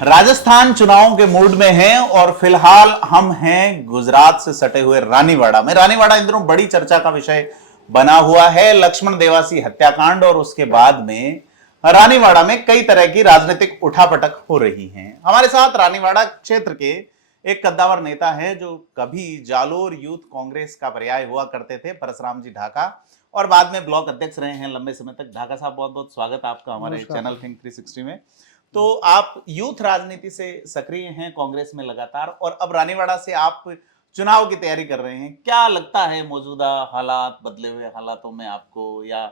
राजस्थान चुनावों के मूड में हैं और फिलहाल हम हैं गुजरात से सटे हुए रानीवाड़ा में। रानीवाड़ा इन दिनों बड़ी चर्चा का विषय बना हुआ है। लक्ष्मण देवासी हत्याकांड और उसके बाद में रानीवाड़ा में कई तरह की राजनीतिक उठापटक हो रही है। हमारे साथ रानीवाड़ा क्षेत्र के एक कद्दावर नेता है जो कभी जालोर यूथ कांग्रेस का पर्याय हुआ करते थे, परसराम जी ढाका, और बाद में ब्लॉक अध्यक्ष रहे हैं लंबे समय तक। ढाका साहब, बहुत बहुत स्वागत आपका हमारे चैनल थिंक 360 में। तो आप यूथ राजनीति से सक्रिय हैं कांग्रेस में लगातार, और अब रानीवाड़ा से आप चुनाव की तैयारी कर रहे हैं। क्या लगता है मौजूदा हालात, बदले हुए हालातों में आपको, या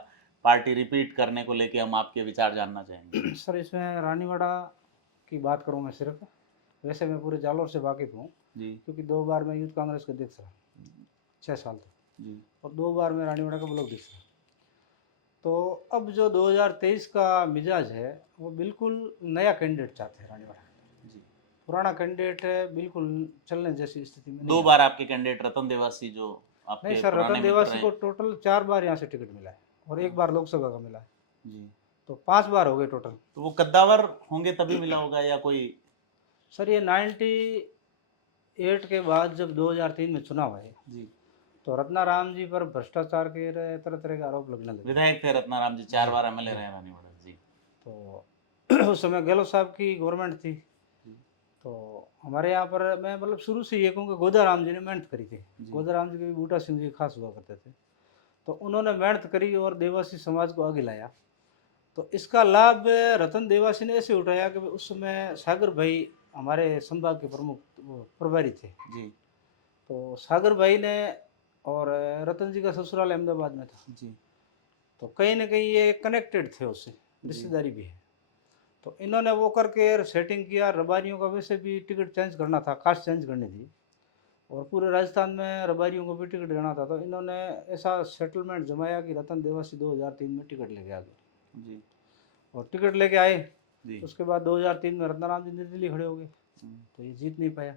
पार्टी रिपीट करने को लेके हम आपके विचार जानना चाहेंगे। सर, इसमें रानीवाड़ा की बात करूं मैं सिर्फ, वैसे मैं पूरे जालोर से वाकिफ हूँ जी क्योंकि 2 बार मैं यूथ कांग्रेस का अध्यक्ष रहा 6 साल तक जी और 2 बार मैं रानीवाड़ा का ब्लॉक अध्यक्ष रहा। तो अब जो 2023 का मिजाज है वो बिल्कुल नया कैंडिडेट चाहते हैं रानीवाड़ा। जी पुराना कैंडिडेट बिल्कुल चलने जैसी स्थिति में दो नहीं बार आपके कैंडिडेट रतन देवासी जो है। आपके नहीं सर, पुराने रतन मित्र देवासी को हैं। टोटल 4 बार यहाँ से टिकट मिला है और 1 बार लोकसभा का मिला है, जी, तो 5 बार हो गए टोटल। तो वो कद्दावर होंगे तभी मिला होगा, या कोई? सर, ये 98 के बाद जब 2003 में चुनाव आए जी, तो रत्नाराम जी पर भ्रष्टाचार के तरह तरह के आरोप लगने लगे। विधायक थे रत्नाराम जी, 4 बार एमएलए रहे रानीवाड़ा। जी, तो उस समय गहलोत साहब की गवर्नमेंट थी। जी, तो हमारे यहाँ पर मैं मतलब शुरू से ये कहूँ कि गोदाराम जी ने मेहनत करी थी। जी। गोदाराम जी के भी बूटा सिंह जी खास हुआ करते थे, तो उन्होंने मेहनत करी और देवासी समाज को आगे लाया। तो इसका लाभ रतन देवासी ने ऐसे उठाया कि उस समय सागर भाई हमारे संभाग के प्रमुख प्रभारी थे। जी, तो सागर भाई ने, और रतन जी का ससुराल अहमदाबाद में था, जी, तो कहीं ना कहीं ये कनेक्टेड थे उससे, रिश्तेदारी भी है। तो इन्होंने वो करके सेटिंग किया। रबारियों का वैसे भी टिकट चेंज करना था, कास्ट चेंज करनी थी, और पूरे राजस्थान में रबारियों को भी टिकट देना था। तो इन्होंने ऐसा सेटलमेंट जमाया कि रतन देवासी 2003 में टिकट लेके आ गए जी, और टिकट लेके आए। जी, उसके बाद 2003 में रत्नाराम जी निर्दलीय खड़े हो गए, तो ये जीत नहीं पाया।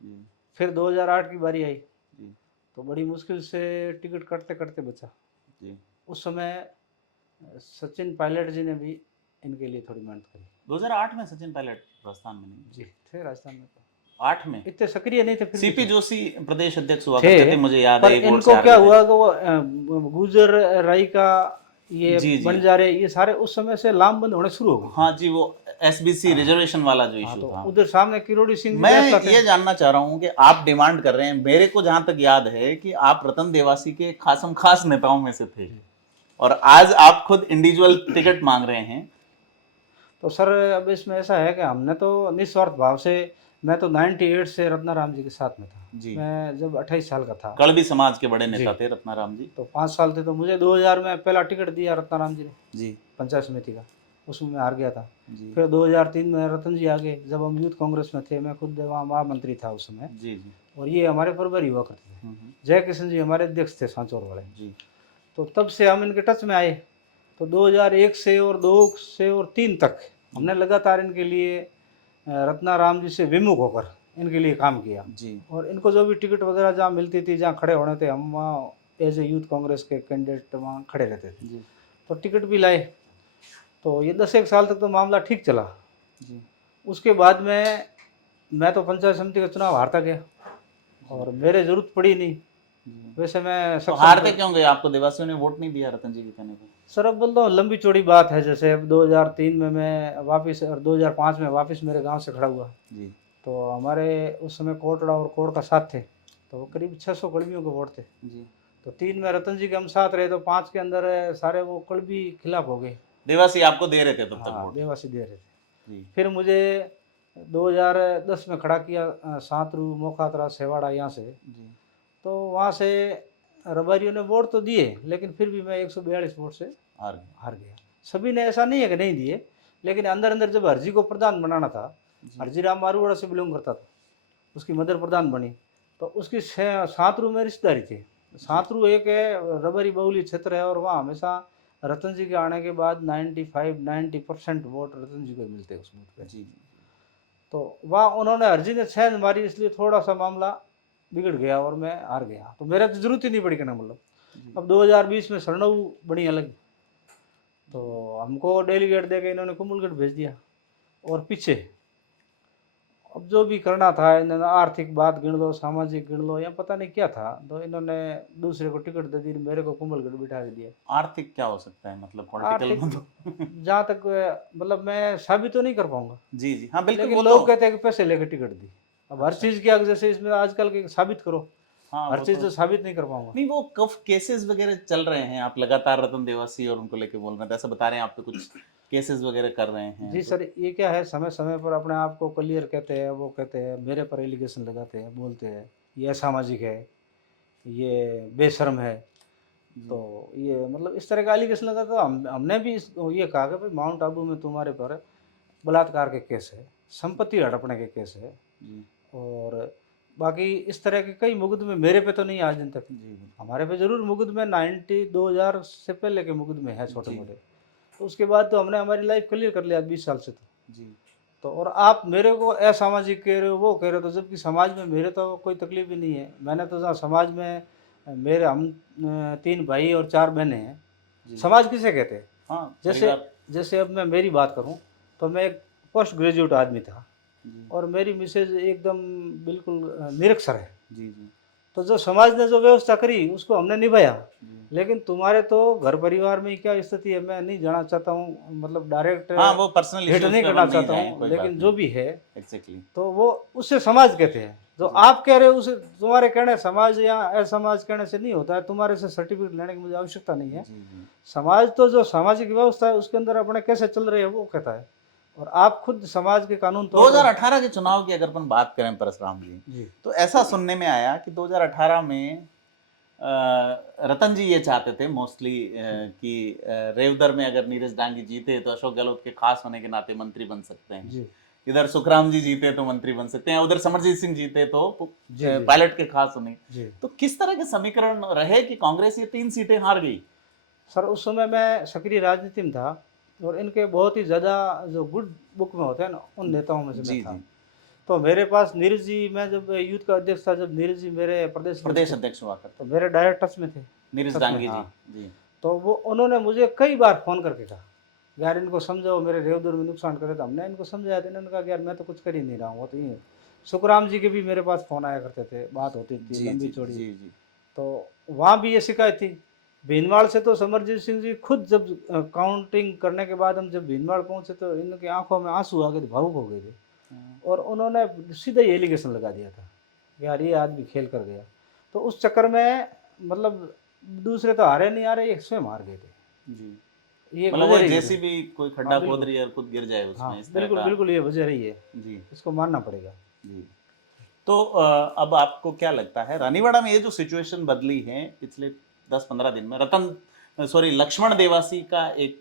जी, फिर 2008 की बारी आई, जी, तो बड़ी मुश्किल से टिकट कटते कटते बचा। जी। उस समय सचिन पायलट जी ने भी इनके लिए थोड़ी मेहनत करी। 2008 में सचिन पायलट राजस्थान में नहीं जी थे राजस्थान में, तो 8 में इतने सक्रिय नहीं थे, फिर सीपी जोशी प्रदेश अध्यक्ष हुआ थे। करते थे, मुझे याद पर है। एक वोट से इनको हार क्या गए थे। हुआ कि वो गुजर राई का ये जी, जी। बंजारे ये सारे उस समय से लामबंद होने शुरू हो गए। हाँ जी, वो एसबीसी रिजर्वेशन वाला जो हाँ, इशू तो था। उधर सामने किरोड़ी सिंह भी मैं फैसला थे। ये जानना चाह रहा हूँ कि आप डिमांड कर रहे हैं, मेरे को जहां तक याद है कि आप रतन देवासी के खासम खास नेताओं में से थे, और आज आप खुद इंडिविजुअल टिकट मांग रहे हैं। तो सर, अब इसमें ऐसा है कि हमने तो निस्वार्थ भाव से, मैं तो 98 से रत्नाराम जी के साथ में था। जी। मैं जब 28 साल का था, कड़बी समाज के बड़े नेता जी। थे रत्नाराम जी। तो 5 साल थे, तो मुझे 2000 में पहला टिकट दिया रत्नाराम जी ने जी, पंचायत समिति का, उसमें मैं हार गया था। जी, फिर 2003 में रतन जी आ गए, जब हम यूथ कांग्रेस में थे, मैं खुद वहाँ महामंत्री था उस समय, जी, जी, और ये हमारे प्रभारी हुआ करते थे। जय किशन जी हमारे अध्यक्ष थे सांचौर वाले। जी, तो तब से हम इनके टच में आए। तो 2001 से और 2 से और 3 तक हमने लगातार इनके लिए रत्नाराम जी से विमुख होकर इनके लिए काम किया। जी, और इनको जो भी टिकट वगैरह जहाँ मिलती थी, जहाँ खड़े होने थे, हम वहाँ एज ए यूथ कांग्रेस के कैंडिडेट वहाँ खड़े रहते थे। जी, तो टिकट भी लाए। तो ये 10 एक साल तक तो मामला ठीक चला। जी, उसके बाद में मैं तो पंचायत समिति का चुनाव हारता गया और मेरे जरूरत पड़ी नहीं। जी। वैसे मैं तो सक्षम हारते क्यों गए? आपको देवासियों ने वोट नहीं दिया रतन जी के कहने पे? सर, अब बोलता हूँ, लंबी चौड़ी बात है। जैसे अब 2003 में मैं वापस, और 2005 में वापस मेरे गांव से खड़ा हुआ। जी, तो हमारे उस समय कोटड़ा और कोड़ का साथ थे, तो करीब 600 कड़बियों के वोट थे। जी। तो 3 में रतन जी के हम साथ रहे, तो 5 के अंदर सारे वो कड़बी खिलाफ हो गए। देवासी आपको दे रहे थे तब तक हाँ, वोट? देवासी दे रहे थे। जी, फिर मुझे 2010 में खड़ा किया सांतरू, मोखातरा, सेवाड़ा यहाँ से। जी, तो वहाँ से रबारियों ने वोट तो दिए, लेकिन फिर भी मैं 142 वोट से हार गया। सभी ने ऐसा नहीं है कि नहीं दिए, लेकिन अंदर अंदर जब हरजी को प्रधान बनाना था, हरजी राम मारूवाड़ा से बिलोंग करता था, उसकी मदर प्रधान बनी, तो उसकी सांतरू में रिश्तेदारी थी। सांतरू एक है रबरी बहुली क्षेत्र है, और वहाँ हमेशा रतन जी के आने के बाद 90% वोट रतन जी को मिलते हैं उस बूथ पे। जी, तो वहाँ उन्होंने हरजी ने छेद मारी, इसलिए थोड़ा सा मामला बिगड़ गया और मैं हार गया। तो मेरा तो जरूरत ही नहीं पड़ी कहना, मतलब। अब 2020 में सरनऊ बनी अलग, तो हमको डेलीगेट देके इन्होंने कुमुलगढ़ भेज दिया। और पीछे अब जो भी करना था इन्होंने, आर्थिक बात गिन लो, सामाजिक गिन लो, या पता नहीं क्या था, तो इन्होंने दूसरे को टिकट दे दी, मेरे को कुंभलगढ़ बिठा दिया। आर्थिक क्या हो सकता है, मतलब पॉलिटिकल आर्थिक में तो जहाँ तक मतलब मैं साबित तो नहीं कर पाऊंगा, जी जी हाँ बिल्कुल, लेकिन वो लोग तो कहते हैं कि पैसे लेकर टिकट दी। अब हर अच्छा, चीज़ की, जैसे इसमें आजकल के साबित करो, हाँ हर वो चीज़ तो तो साबित नहीं कर पाऊंगा। नहीं, वो कफ केसेस वगैरह चल रहे हैं, आप लगातार रतन देवासी और उनको लेके बोल रहे हैं, तो ऐसा बता रहे हैं आप पे कुछ केसेस वगैरह कर रहे हैं जी तो सर, ये क्या है, समय समय पर अपने आप को क्लियर कहते हैं, वो कहते हैं, मेरे पर एलिगेशन लगाते हैं, बोलते हैं ये असामाजिक है, ये बेशर्म है। तो ये मतलब इस तरह का एलिगेशन लगा, तो हमने भी ये कहा कि भाई माउंट आबू में तुम्हारे पर बलात्कार के केस है, संपत्ति हड़पने के केस है, जी और बाकी इस तरह के कई मुकदमे मेरे पे तो नहीं आज दिन तक। जी हमारे पे जरूर मुकदमे 2000 से पहले के मुकदमे हैं छोटे जी मोटे, तो उसके बाद तो हमने हमारी लाइफ क्लियर कर लिया 20 साल से। जी तो और आप मेरे को असामाजिक कह रहे हो, वो कह रहे हो, तो जबकि समाज में मेरे तो कोई तकलीफ ही नहीं है। मैंने तो जहाँ समाज में मेरे हम 3 भाई और 4 बहनें हैं। जी समाज किसे कहते हैं? हाँ जैसे परिवार जैसे अब मैं मेरी बात करूं, तो मैं एक पोस्ट ग्रेजुएट आदमी था, जी और मेरी मिसेज एकदम बिल्कुल निरक्षर है। जी जी तो जो समाज ने जो व्यवस्था करी उसको हमने निभाया। जी लेकिन तुम्हारे तो घर परिवार में क्या स्थिति है मैं नहीं जानना चाहता हूँ, मतलब डायरेक्ट हाँ वो पर्सनल हिट इश्यूज नहीं पे करना अपन नहीं चाहता जाएं, हूँ, कोई बात लेकिन जो नहीं। भी है एग्जैक्टली तो वो उससे समाज कहते हैं। जो जी आप कह रहे हो उसे तुम्हारे कहने समाज या असमाज कहने से नहीं होता है, तुम्हारे से सर्टिफिकेट लेने की मुझे आवश्यकता नहीं है। जी जी समाज तो जो सामाजिक व्यवस्था है उसके अंदर अपने कैसे चल रहे हैं वो कहता है, और आप खुद समाज के कानून तोड़ रहे हैं। 2018 के चुनाव की अगर अपन बात करें परशुराम जी, जी तो ऐसा सुनने में आया कि 2018 में रतन जी ये चाहते थे मोस्टली कि रेवदर में अगर नीरज डांगी जीते तो अशोक गहलोत के खास होने के नाते मंत्री बन सकते हैं, जी इधर सुखराम जी जीते तो मंत्री बन सकते हैं, उधर समरजीत सिंह जीते तो जी जी पायलट के खास होने। जी तो किस तरह के समीकरण रहे कि कांग्रेस ये 3 सीटें हार गई? सर, उस समय मैं सक्रिय राजनीति में था, और इनके बहुत ही ज़्यादा जो गुड बुक में होते हैं ना, उन नेताओं में से मैं जी था। जी तो मेरे पास नीरज जी, मैं जब यूथ का अध्यक्ष था, जब नीरज जी मेरे प्रदेश प्रदेश थे, अध्यक्ष हुआ करते तो मेरे डायरेक्ट टच में थे। नीरज सच में, डांगी जी हाँ। जी तो वो उन्होंने मुझे कई बार फ़ोन करके कहा, यार इनको समझाओ, मेरे रेवदर में नुकसान करे। तो हमने इनको समझाया था, इन्होंने कहा कि यार मैं तो कुछ कर ही नहीं रहा हूँ, वो तो ये सुखराम जी के भी मेरे पास फ़ोन आया करते थे, बात होती थी जी लंबी जी चौड़ी। जी जी तो वहाँ भी ये शिकायत थी। भीनमाल से तो समरजीत सिंह जी खुद जब काउंटिंग करने के बाद हम जब भीनमाल पहुँचे, तो इनकी आंखों में आंसू आ गए थे, भावुक हो गए थे, और उन्होंने सीधा ही एलिगेशन लगा दिया था कि यार ये आदमी खेल कर गया। तो उस चक्कर में मतलब दूसरे तो हारे नहीं, आ रहे, ये स्वयं हार गए थे। जी ये एक मतलब वजह वो रही जैसी है। भी कोई हाँ खड्डा खोद बिल्कुल, रही है और खुद गिर जाए हाँ उसमें, इस तरह बिल्कुल का। बिल्कुल, ये वजह रही है, जी इसको मानना पड़ेगा। जी तो अब आपको क्या लगता है रानीवाड़ा में ये जो सिचुएशन बदली है पिछले 10-15 दिन में, रतन सॉरी लक्ष्मण देवासी का एक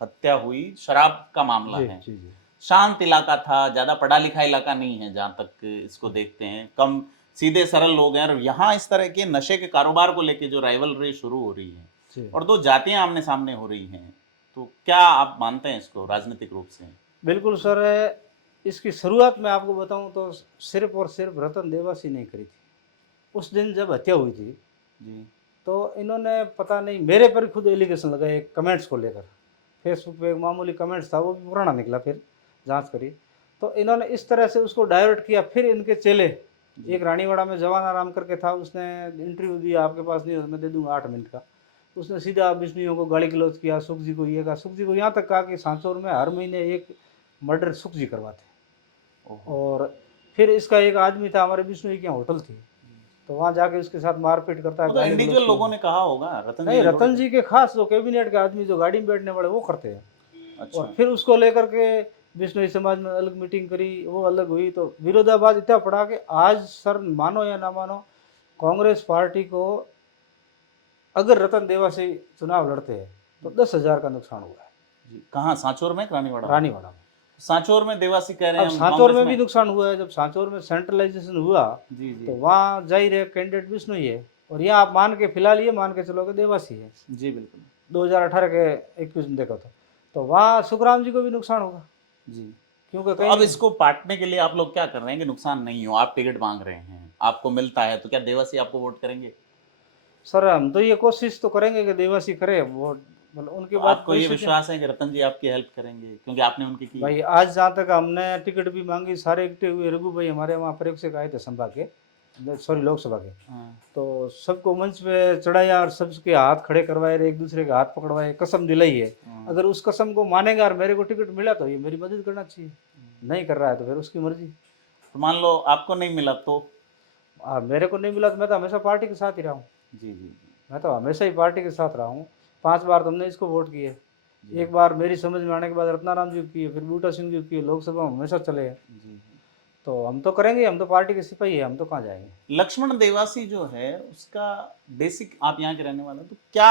हत्या हुई, शराब का मामला जी है, जी जी शांत इलाका था, ज्यादा पढ़ा लिखा इलाका नहीं है जहां तक इसको देखते हैं, कम सीधे सरल लोग हैं, और यहाँ इस तरह के नशे के कारोबार को लेके जो राइवलरी शुरू हो रही है जी और 2 जातियां आमने सामने हो रही हैं, तो क्या आप मानते हैं इसको राजनीतिक रूप से? बिल्कुल सर। इसकी शुरुआत मैं आपको बताऊं तो सिर्फ और सिर्फ रतन देवासी नहीं करी थी। उस दिन जब हत्या हुई थी, जी तो इन्होंने पता नहीं मेरे पर खुद एलिगेशन लगाए कमेंट्स को लेकर। फेसबुक पे एक मामूली कमेंट्स था, वो भी पुराना निकला, फिर जांच करी तो इन्होंने इस तरह से उसको डाइवर्ट किया। फिर इनके चेले, एक रानीवाड़ा में जवान आराम करके था, उसने इंटरव्यू दिया, आपके पास नहीं हो तो मैं दे दूंगा 8 मिनट का। उसने सीधा बिश्नोइयों को गाली गलौज किया, सुख जी को ये कहा, सुख जी को यहाँ तक कहा कि सांचौर में हर महीने एक मर्डर सुख जी करवाते। और फिर इसका एक आदमी था, हमारे बिश्नोई की होटल थी, तो वहाँ जाके उसके साथ मारपीट करता है, वो तो गाली इंडिविजुअल गलौज लोगों की। ने कहा होगा, रतन जी नहीं, ने रतन जी के खास जो कैबिनेट के आदमी, जो गाड़ी में बैठने वाले, वो करते हैं। अच्छा और फिर उसको लेकर के बिश्नोई समाज में अलग मीटिंग करी, वो अलग हुई, तो विरोधाभास इतना पड़ा कि आज सर मानो या ना मानो, कांग्रेस पार्टी को अगर रतन देवा से चुनाव लड़ते हैं तो 10,000 का नुकसान हुआ है जी कहाँ, सांचौर में कि रानीवाड़ा में? रानीवाड़ा में। सांचौर में देवासी कह रहे अब हैं हम सांचौर कांग्रेस में भी नुकसान हुआ है। जब सांचौर में सेंट्रलाइजेशन हुआ, जी तो जी वहाँ जाहिर है कैंडिडेट बिश्नोई है, और यहाँ आप मान के फिलहाल ये मान के चलो कि देवासी है। जी बिल्कुल 2018 के 21 में देखा तो वहाँ सुखराम जी को भी नुकसान होगा, जी। क्योंकि तो अब इसको पाटने के लिए आप लोग क्या कर रहे हैं कि नुकसान नहीं हो, आप टिकट मांग रहे हैं, आपको मिलता है, तो क्या देवासी आपको वोट करेंगे? सर हम तो ये कोशिश तो करेंगे कि देवासी करे वोट, मतलब उनके बाद आपको ये विश्वास है कि रतन जी आपकी हेल्प करेंगे क्योंकि आपने उनकी की? भाई आज जहाँ तक हमने टिकट भी मांगी, सारे इकट्ठे हुए, रघु भाई हमारे वहाँ प्रेक्षक आए थे संभा के, सॉरी लोकसभा के, हाँ, तो सबको मंच पे चढ़ाया और सबके हाथ खड़े करवाए, एक दूसरे के हाथ पकड़वाए, कसम दिलाई है। अगर उस कसम को मानेगा और मेरे को टिकट मिला तो ये मेरी मदद करना चाहिए, नहीं कर रहा है तो फिर उसकी मर्जी। तो मान लो आपको नहीं मिला तो? मेरे को नहीं मिला तो मैं तो हमेशा पार्टी के साथ ही रहा हूँ, जी जी मैं तो हमेशा ही पार्टी के साथ रहा हूँ। 5 बार तुमने इसको वोट किए, एक बार मेरी समझ में आने के बाद रत्नाराम जी को किए, फिर बूटा सिंह जी को किए, लोकसभा में हमेशा चले हैं। जी। तो हम तो करेंगे, हम तो पार्टी के सिपाही है, हम तो कहाँ जाएंगे। लक्ष्मण देवासी जो है उसका बेसिक, आप यहाँ के रहने वाले हैं, तो क्या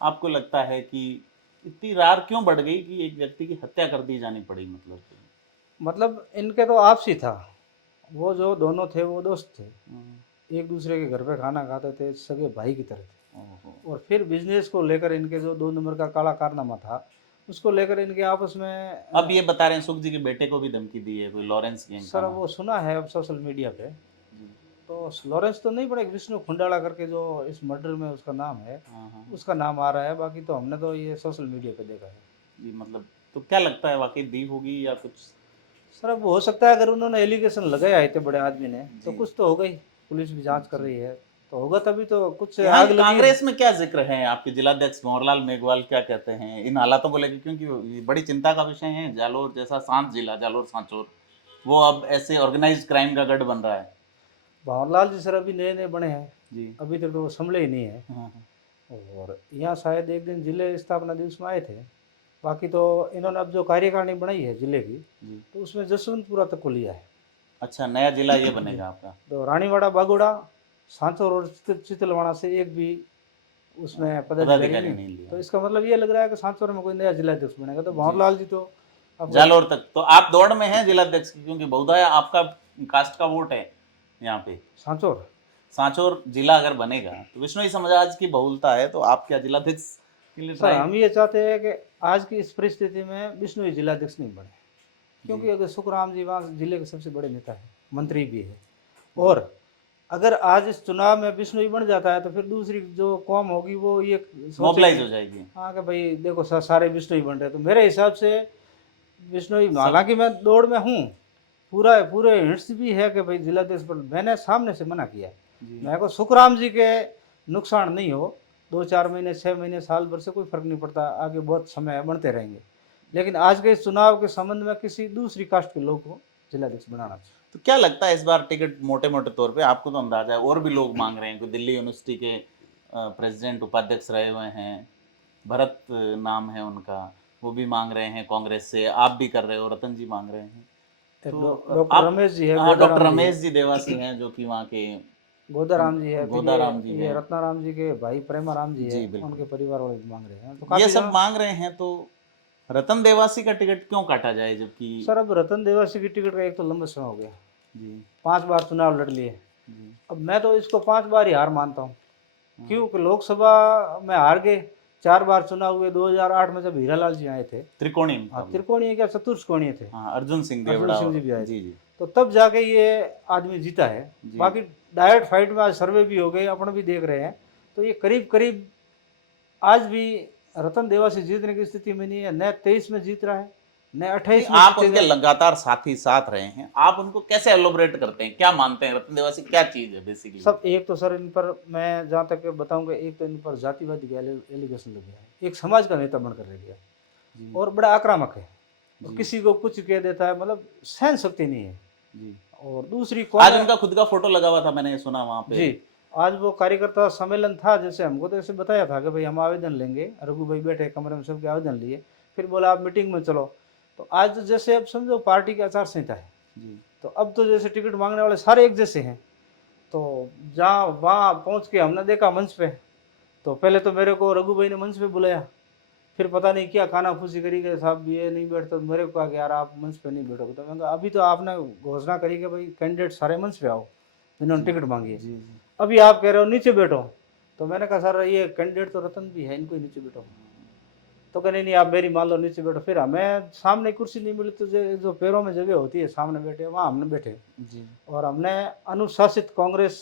आपको लगता है कि इतनी रार क्यों बढ़ गई कि एक व्यक्ति की हत्या कर दी जानी पड़ी? मतलब इनके तो आपसी था, वो जो दोनों थे वो दोस्त थे, एक दूसरे के घर पे खाना खाते थे, सगे भाई की तरह थे। ओहो। और फिर बिजनेस को लेकर इनके जो 2 नंबर का काला कारनामा था, उसको लेकर इनके आपस में अब ये बता रहे हैं सुख जी के बेटे को भी धमकी दी है, कोई लॉरेंस गैंग का सर नाम। वो सुना है अब सोशल मीडिया पे, जी। तो लॉरेंस तो नहीं पड़ा, विष्णु खुंडाला करके जो इस मर्डर में उसका नाम है, हाँ हाँ उसका नाम आ रहा है, बाकी तो हमने तो ये सोशल मीडिया पे देखा है। जी। मतलब तो क्या लगता है, वाकई दी होगी या कुछ? सर अब हो सकता है, अगर उन्होंने एलिगेशन लगाया है इतने बड़े आदमी ने तो जी। कुछ तो हो गई, पुलिस भी जांच कर रही है तो होगा, तभी तो कुछ यहाँ आग लगी। कांग्रेस में क्या जिक्र है? आपके जिलाध्यक्ष भंवरलाल मेघवाल क्या कहते हैं इन हालातों को लेकर? क्योंकि ये बड़ी चिंता का विषय है। जालोर जैसा शांत जिला, जालोर सांचौर, वो अब ऐसे ऑर्गेनाइज्ड क्राइम का गढ़ बन रहा है। भंवरलाल जी सर अभी नए नए बने हैं, जी। अभी तक तो वो संभले ही नहीं है। हाँ और यहाँ शायद एक दिन जिले स्थापना दिवस में आए थे, बाकी तो इन्होंने अब जो कार्यकारिणी बनाई है जिले की, जी। तो उसमें जसवंतपुरा तक को लिया है। अच्छा, नया जिला ये बनेगा आपका? तो रानीवाड़ा, बागोड़ा, सांचौर और चितलवाड़ा से एक भी उसमें पदाधिकारी पदाधिकारी नहीं। नहीं लिया। तो इसका मतलब ये लग रहा है कि सांचौर में कोई नया जिलाध्यक्ष बनेगा, तो भंवरलाल जी तो अब जालोर तक तो आप दौड़ में हैं जिलाध्यक्ष की, क्योंकि बहुधा आपका कास्ट का वोट है यहाँ पे। सांचौर सांचौर जिला अगर बनेगा तो विश्नोई समाज की बहुलता है, तो आप क्या जिलाध्यक्ष के लिए सर try- हम ये चाहते हैं कि आज की इस परिस्थिति में बिश्नोई जिलाध्यक्ष नहीं बने, क्योंकि अगर सुखराम जी वहाँ जिले के सबसे बड़े नेता है, मंत्री भी है, और अगर आज इस चुनाव में बिश्नोई बन जाता है तो फिर दूसरी जो कौम होगी वो ये मोबिलाइज हो जाएगी। हाँ कि भाई देखो सारे बिश्नोई बन रहे हैं, तो मेरे हिसाब से बिश्नोई, हालांकि मैं दौड़ में हूँ, पूरे हिंट्स भी है कि भाई जिलाध्यक्ष पर मैंने सामने से मना किया है। मैं को सुखराम जी के नुकसान नहीं हो, 2-4 महीने 6 महीने साल भर से कोई फर्क नहीं पड़ता, आगे बहुत समय बनते रहेंगे, लेकिन आज के इस चुनाव के संबंध में किसी दूसरी कास्ट के लोग को जिलाध्यक्ष बनाना चाहिए। तो क्या लगता है इस बार टिकट मोटे मोटे तौर पे आपको तो अंदाजा है, और भी लोग मांग रहे हैं? कोई दिल्ली यूनिवर्सिटी के प्रेसिडेंट उपाध्यक्ष रहे हुए हैं, भरत नाम है उनका, वो भी मांग रहे हैं कांग्रेस से, आप भी कर रहे हो, रतन जी मांग रहे हैं, डॉक्टर रमेश जी है, डॉक्टर रमेश जी देवासी हैं जो कि वहाँ के, गोदाराम जी है, गोदाराम जी ये हैं, रत्नाराम जी के भाई प्रेमाराम जी जी, है, बिल्कुल। उनके परिवार वाले भी मांग रहे हैं, तो ये काफी सब मांग रहे हैं। तो रतन देवासी का टिकट क्यों काटा जाए जबकि? सर अब रतन देवासी की टिकट का एक तो लंबा समय हो गया, जी 5 बार चुनाव लड़ लिए, जी। अब मैं तो इसको 5 बार ही हार मानता हूँ, क्योंकि लोकसभा में हार गए, 4 बार चुनाव हुए, 2008 में जब हीरालाल जी आए थे, त्रिकोणी हाँ त्रिकोणीय क्या चतुष्कोणीय थे, हाँ, अर्जुन सिंह अर्जुन देवड़ा सिंह जी भी आए जी जी तो तब जाके ये आदमी जीता है। जी। बाकी डायरेक्ट फाइट में आज सर्वे भी हो गए, अपन भी देख रहे हैं, तो ये करीब करीब आज भी रतन देवासी जीतने की स्थिति में नहीं है, न 23 में जीत रहा है, न 28 में आप जीतेगा। उनके लगातार साथी साथ रहे हैं, आप उनको कैसे एलोबरेट करते हैं? क्या मानते हैं रतन देवासी क्या चीज है बेसिकली? सब एक तो सर इन पर मैं जहाँ तक बताऊंगा, एक तो इन पर जातिवादी का एलिगेशन लग गया है, एक समाज का नेता बनकर रह गया, और बड़ा आक्रामक है, और किसी को कुछ कह देता है, मतलब सहन शक्ति नहीं है जी। और दूसरी आज उनका खुद का फोटो लगा हुआ था, मैंने सुना वहाँ पे। जी, आज वो कार्यकर्ता सम्मेलन था, जैसे हमको तो ऐसे बताया था कि भाई हम आवेदन लेंगे, रघु भाई बैठे कमरे में, सबके आवेदन लिए, फिर बोला आप मीटिंग में चलो, तो आज जैसे अब समझो पार्टी की आचार संहिता है जी। तो अब तो जैसे टिकट मांगने वाले सारे एक जैसे हैं, तो जहाँ वहाँ पहुँच के हमने देखा मंच पे, तो पहले तो मेरे को रघु भाई ने मंच पे बुलाया, फिर पता नहीं क्या खाना खुशी करी गए, साहब ये नहीं बैठता, तो मेरे को कहा कि यार आप मंच पे नहीं बैठोगे, तो मैंने कहा अभी तो आपने घोषणा करी कि भाई कैंडिडेट सारे मंच पे आओ, इन्होंने टिकट मांगी है, जी जी। अभी आप कह रहे हो नीचे बैठो, तो मैंने कहा सर ये कैंडिडेट तो रतन भी है, इनको ही नीचे बैठो, तो कहने नहीं आप मेरी मान लो नीचे बैठो, फिर हमें सामने कुर्सी नहीं मिली, तो जो पैरों में जगह होती है सामने बैठे, वहाँ हमने बैठे जी और हमने अनुशासित कांग्रेस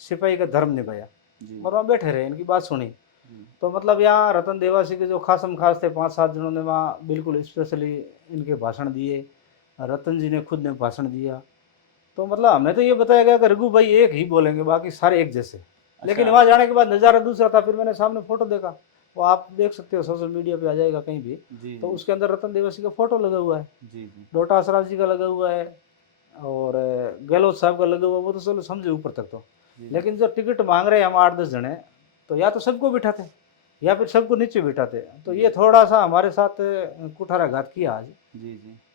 सिपाही का धर्म निभाया जी। और वहाँ बैठे रहे, इनकी बात सुनी, तो मतलब यहाँ रतन देवासी के जो खासम खास थे 5-7 जनों ने वहाँ बिल्कुल स्पेशली इनके भाषण दिए, रतन जी ने खुद ने भाषण दिया। तो मतलब हमें तो ये बताया गया कि रघु भाई एक ही बोलेंगे, बाकी सारे एक जैसे। लेकिन वहाँ जाने के बाद नज़ारा दूसरा था। फिर मैंने सामने फोटो देखा, वो आप देख सकते हो, सोशल मीडिया पे आ जाएगा कहीं भी, तो उसके अंदर रतन देवासी का फोटो लगा हुआ है, डोटा असराफ जी का लगा हुआ है और गहलोत साहब का लगा हुआ। वो तो चलो समझे ऊपर तक तो, लेकिन जो टिकट मांग रहे हैं हम 8-10 जने, तो या तो सबको बिठाते या फिर सबको नीचे बिठाते। तो ये थोड़ा सा हमारे साथ कुठाराघात किया आज।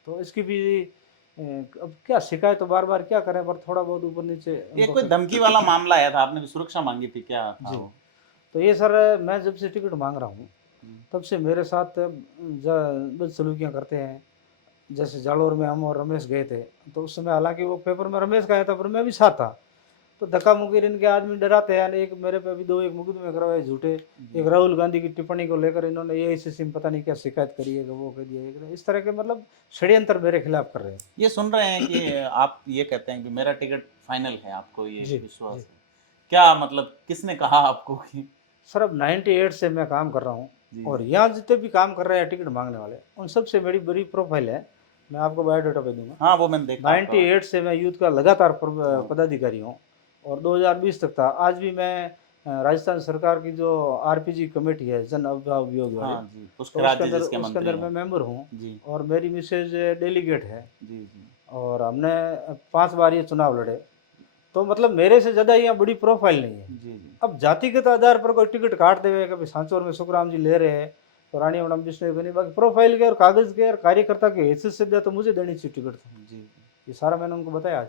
तो इसकी भी अब क्या शिकायत तो बार बार क्या करें, पर थोड़ा बहुत ऊपर नीचे। ये कोई धमकी वाला मामला आया था, आपने भी सुरक्षा मांगी थी क्या था जी। वो? तो ये सर, मैं जब से टिकट मांग रहा हूँ तब से मेरे साथ बदसलूकियाँ करते हैं। जैसे जालोर में हम और रमेश गए थे, तो उस समय हालांकि वो पेपर में रमेश का आया था, पर मैं भी साथ था। तो धक्का मुक्की इनके आदमी डराते हैं। एक मेरे पे अभी 2 मुकदमे करवाए झूठे। एक राहुल गांधी की टिप्पणी को लेकर इन्होंने एआईसीसी में पता नहीं क्या शिकायत करी है कि वो कह दिया। इस तरह के मतलब षड्यंत्र मेरे खिलाफ कर रहे हैं। ये सुन रहे हैं कि आप ये कहते हैं कि मेरा टिकट फाइनल है, आपको ये विश्वास है? क्या मतलब किसने कहा आपको कि? सर अब 98 से मैं काम कर रहा हूँ, और यहाँ जितने भी काम कर रहे हैं टिकट मांगने वाले, उन सबसे बड़ी बड़ी प्रोफाइल है। मैं आपको बायोडाटा पे दूंगा। हाँ, वो मैंने देखा। 98 से मैं यूथ का लगातार पदाधिकारी हूँ, और 2020 तक था। आज भी मैं राजस्थान सरकार की जो आरपीजी कमेटी है, जन अभियोग वाली, हाँ जी, उसके अंदर मैं मेंबर हूँ, और मेरी मिसेज डेलीगेट है। और हमने 5 बार ये चुनाव लड़े। तो मतलब मेरे से ज़्यादा यहाँ बड़ी प्रोफाइल नहीं है। अब जातिगत आधार पर कोई टिकट काट देवे, कभी सांचौर में सुखराम जी ले रहे हैं तो रानी मैडम जिसने बनी, बाकी प्रोफाइल के और कागज़ के और कार्यकर्ता के हैसियत से दिया तो मुझे देनी चाहिए टिकट। जी, ये सारा मैंने उनको बताया आज।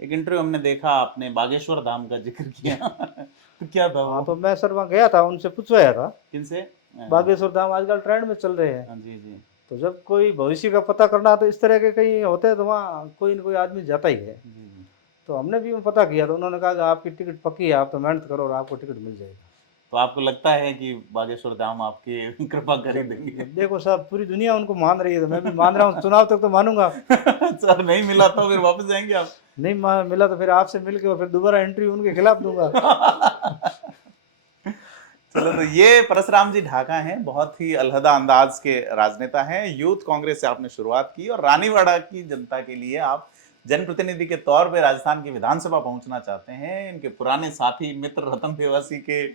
एक इंटरव्यू हमने देखा, आपने बागेश्वर धाम का जिक्र किया। तो क्या था? हाँ, तो मैं सर वहाँ गया था, उनसे पूछवाया था। किनसे? बागेश्वर धाम आजकल ट्रेंड में चल रहे हैं। जी जी। तो जब कोई भविष्य का पता करना तो इस तरह के कहीं होते हैं, तो वहाँ कोई न कोई आदमी जाता ही है। तो हमने भी पता किया, तो उन्होंने कहा कि आपकी टिकट पक्की है, आप तो मेहनत करो और आपको टिकट मिल जाएगा। तो आपको लगता है कि बागेश्वर धाम आपकी कृपा कर देंगे? देखो साहब, पूरी दुनिया उनको मान रही है, तो मैं भी मान रहा हूँ। चुनाव तक तो मानूंगा। सर नहीं मिला तो फिर वापस जाएंगे आप? नहीं मिला तो फिर आपसे मिलके और फिर दोबारा एंट्री उनके खिलाफ दूंगा। चलो, तो ये परशुराम जी ढाका हैं, बहुत ही अलहदा अंदाज के राजनेता हैं। यूथ कांग्रेस से आपने शुरुआत की और रानीवाड़ा की जनता के लिए आप जनप्रतिनिधि के तौर पे राजस्थान की विधानसभा पहुंचना चाहते हैं। इनके पुराने साथी मित्र रतन देवासी के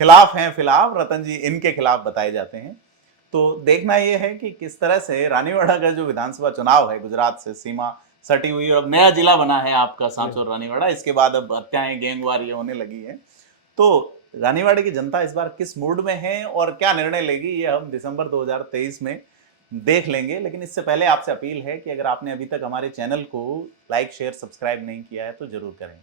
खिलाफ हैं, फिलहाल रतन जी इनके खिलाफ बताए जाते हैं। तो देखना यह है कि किस तरह से रानीवाड़ा का जो विधानसभा चुनाव है, गुजरात से सीमा सटी हुई और अब नया जिला बना है आपका सांचौर रानीवाड़ा, इसके बाद अब हत्याएं गैंगवार ये होने लगी है। तो रानीवाड़ा की जनता इस बार किस मूड में है और क्या निर्णय लेगी, ये हम दिसंबर 2023 में देख लेंगे। लेकिन इससे पहले आपसे अपील है कि अगर आपने अभी तक हमारे चैनल को लाइक शेयर सब्सक्राइब नहीं किया है तो जरूर करें।